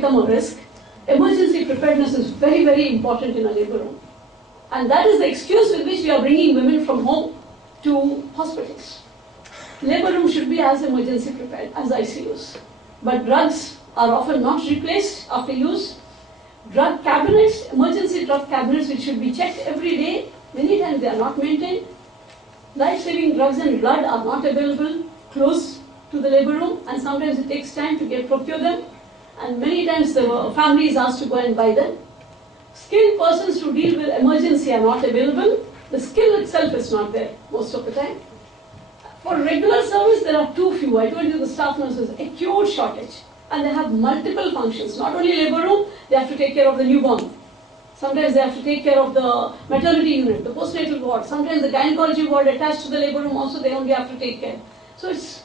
become a risk, emergency preparedness is very, very important in a labor room. And that is the excuse with which we are bringing women from home to hospitals. Labor room should be as emergency prepared as ICUs. But drugs are often not replaced after use. Drug cabinets, emergency drug cabinets, which should be checked every day, many times they are not maintained. Life-saving drugs and blood are not available close to the labor room, and sometimes it takes time to procure them, and many times the family is asked to go and buy them. Skilled persons to deal with emergency are not available. The skill itself is not there most of the time. For regular service, there are too few. I told you the staff nurses, acute shortage. And they have multiple functions. Not only labor room, they have to take care of the newborn. Sometimes they have to take care of the maternity unit, the postnatal ward. Sometimes the gynecology ward attached to the labor room also, they only have to take care. So it's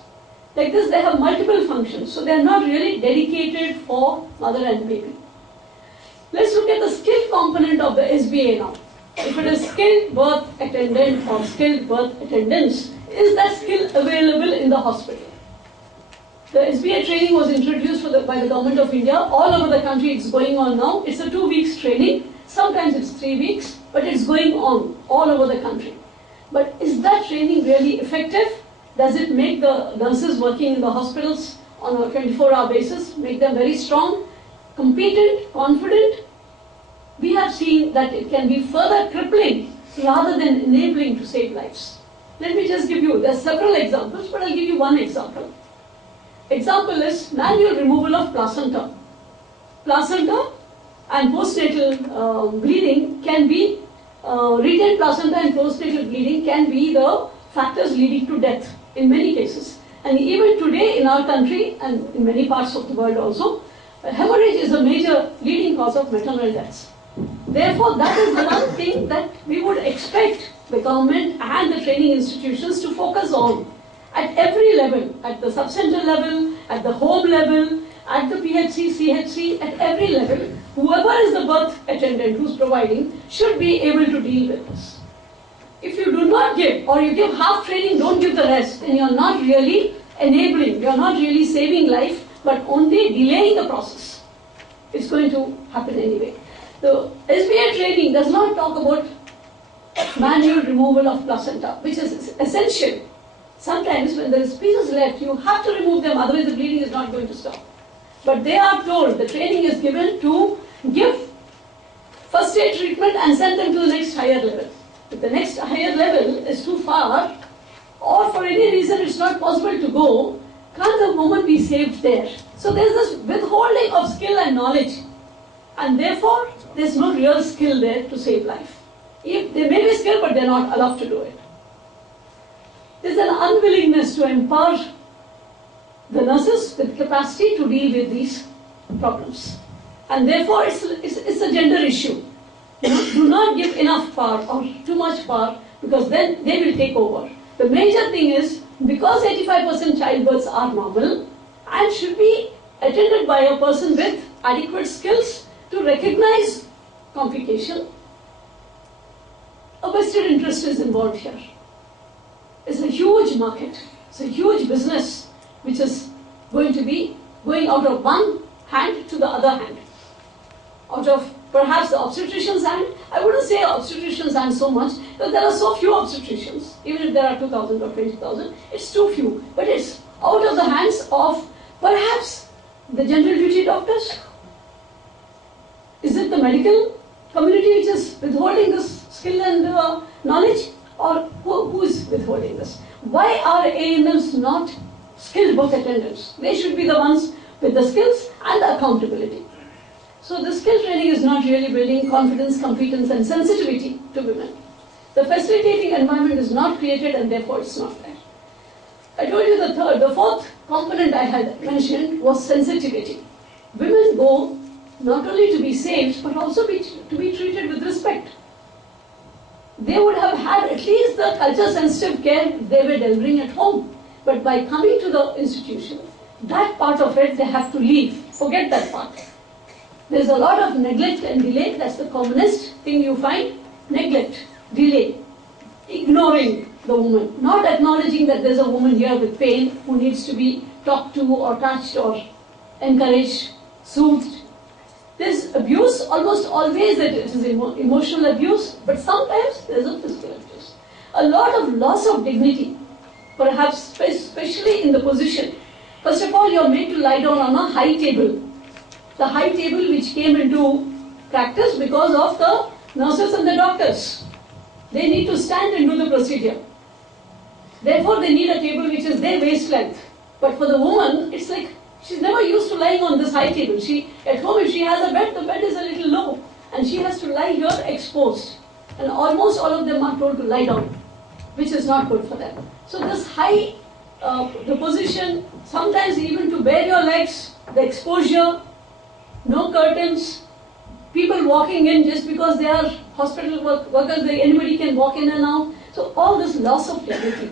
like this, they have multiple functions. So they are not really dedicated for mother and baby. Let's look at the skill component of the SBA now. If it is skilled birth attendant or skilled birth attendants, is that skill available in the hospital? The SBA training was introduced by the Government of India. All over the country it's going on now. It's a 2 weeks training. Sometimes it's 3 weeks, but it's going on all over the country. But is that training really effective? Does it make the nurses working in the hospitals on a 24-hour basis, make them very strong, competent, confident? We have seen that it can be further crippling rather than enabling to save lives. Let me just give you, there are several examples, but I'll give you one example. Example is manual removal of placenta. Placenta and postnatal bleeding can be, retained placenta and postnatal bleeding can be the factors leading to death in many cases. And even today in our country and in many parts of the world also, hemorrhage is a major leading cause of maternal deaths. Therefore, that is the one thing that we would expect the government and the training institutions to focus on at every level, at the sub-center level, at the home level, at the PHC, CHC, at every level. Whoever is the birth attendant who's providing should be able to deal with this. If you do not give, or you give half training, don't give the rest, then you're not really enabling, you're not really saving life, but only delaying the process. It's going to happen anyway. The SBA training does not talk about manual removal of placenta, which is essential. Sometimes when there is pieces left, you have to remove them, otherwise the bleeding is not going to stop. But they are told, the training is given to give first aid treatment and send them to the next higher level. If the next higher level is too far, or for any reason it's not possible to go, can't the woman be saved there? So there's this withholding of skill and knowledge, and therefore there's no real skill there to save life. If they may be skilled, but they're not allowed to do it. There's an unwillingness to empower the nurses with capacity to deal with these problems. And therefore it's a gender issue. Do not give enough power or too much power, because then they will take over. The major thing is, because 85% childbirths are normal and should be attended by a person with adequate skills to recognize complication, a vested interest is involved here. It's a huge market, it's a huge business which is going to be going out of one hand to the other hand. Out of perhaps the obstetrician's hand, I wouldn't say obstetrician's hand so much, because there are so few obstetricians. Even if there are 2,000 or 20,000, it's too few. But it's out of the hands of perhaps the general duty doctors. Is it the medical community which is withholding this skill and knowledge? Or who is withholding this? Why are A&Ms not skilled birth attendants? They should be the ones with the skills and the accountability. So the skill training is not really building confidence, competence and sensitivity to women. The facilitating environment is not created, and therefore it's not there. I told you the fourth component I had mentioned was sensitivity. Women go not only to be saved, but also to be treated with respect. They would have had at least the culture-sensitive care they were delivering at home. But by coming to the institution, that part of it they have to leave. Forget that part. There's a lot of neglect and delay. That's the commonest thing you find. Neglect, delay, ignoring the woman, not acknowledging that there's a woman here with pain who needs to be talked to or touched or encouraged, soothed, almost always that it is emotional abuse, but sometimes there is a physical abuse. A lot of loss of dignity, perhaps especially in the position. First of all, you are made to lie down on a high table. The high table which came into practice because of the nurses and the doctors. They need to stand and do the procedure. Therefore, they need a table which is their waist length. But for the woman, it's like she's never used to lying on this high table. At home, if she has a bed, the bed is a little low. And she has to lie here exposed. And almost all of them are told to lie down, which is not good for them. So this high, the position, sometimes even to bare your legs, the exposure, no curtains, people walking in just because they are hospital workers, anybody can walk in and out. So all this loss of dignity.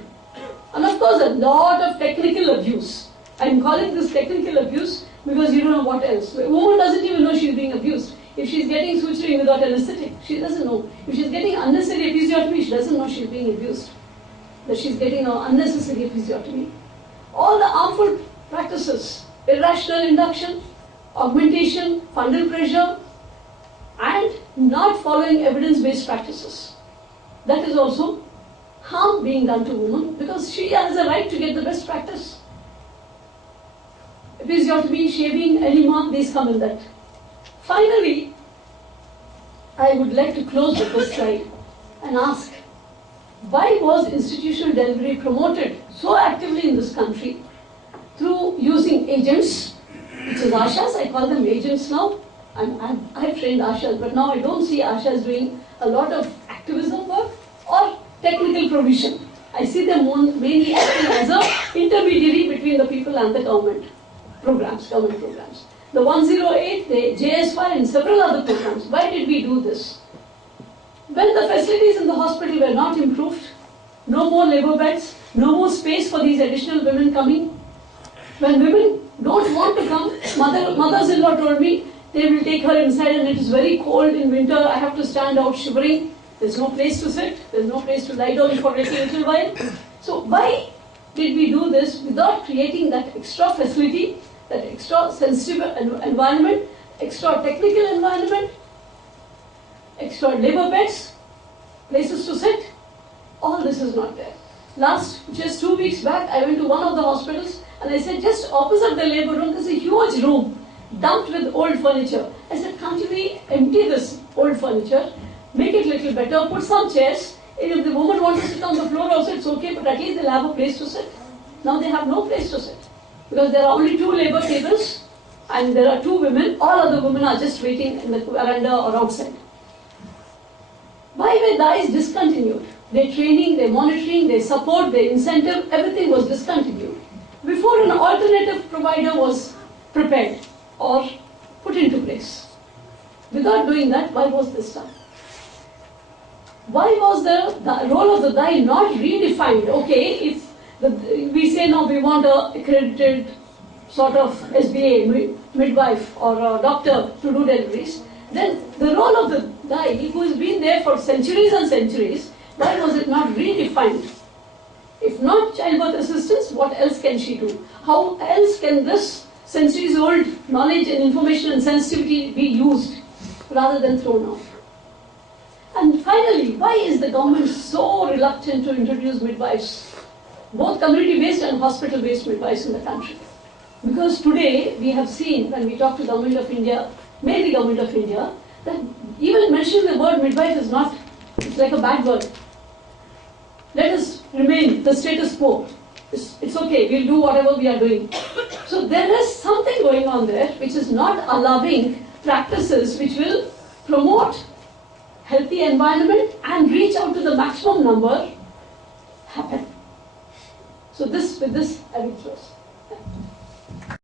And of course, a lot of technical abuse. I'm calling this technical abuse because you don't know what else. A woman doesn't even know she's being abused. If she's getting suturing without anesthetic, she doesn't know. If she's getting unnecessary episiotomy, she doesn't know she's being abused. That she's getting an unnecessary episiotomy. All the harmful practices, irrational induction, augmentation, fundal pressure, and not following evidence-based practices. That is also harm being done to women because she has a right to get the best practice. Episiotomy, shaving, enema, these come in that. Finally, I would like to close with this slide and ask, why was institutional delivery promoted so actively in this country through using agents, which is ASHAs, I call them agents now. I've trained ASHAs, but now I don't see ASHAs doing a lot of activism work or technical provision. I see them mainly acting as an intermediary between the people and the government programs. The 108, the JSY and several other programs. Why did we do this? When the facilities in the hospital were not improved, no more labor beds, no more space for these additional women coming. When women don't want to come, mothers-in-law told me, they will take her inside and it is very cold in winter, I have to stand out shivering. There's no place to sit, there's no place to lie down for a little while. So why did we do this without creating that extra facility, that extra sensitive environment, extra technical environment, extra labor beds, places to sit? All this is not there. Just 2 weeks back, I went to one of the hospitals and I said, just opposite the labor room, there's a huge room dumped with old furniture. I said, can't we empty this old furniture, make it a little better, put some chairs, and if the woman wants to sit on the floor also, it's okay, but at least they'll have a place to sit. Now they have no place to sit, because there are only 2 labor tables, and there are 2 women, all other women are just waiting in the veranda or outside. Why were DIs discontinued? Their training, their monitoring, their support, their incentive, everything was discontinued before an alternative provider was prepared or put into place. Without doing that, why was this done? Why was the role of the DI not redefined? Okay, if we say now we want a accredited sort of SBA, midwife or a doctor to do deliveries, then the role of the DI, who has been there for centuries and centuries, why was it not redefined? If not childbirth assistance, what else can she do? How else can this centuries-old knowledge and information and sensitivity be used rather than thrown out? And finally, why is the government so reluctant to introduce midwives, both community-based and hospital-based midwives in the country? Because today we have seen, when we talk to Government of India, mainly Government of India, that even mentioning the word midwife is not, it's like a bad word. Let us remain the status quo. It's okay, we'll do whatever we are doing. So there is something going on there which is not allowing practices which will promote healthy environment and reach out to the maximum number happen. So with this I will close.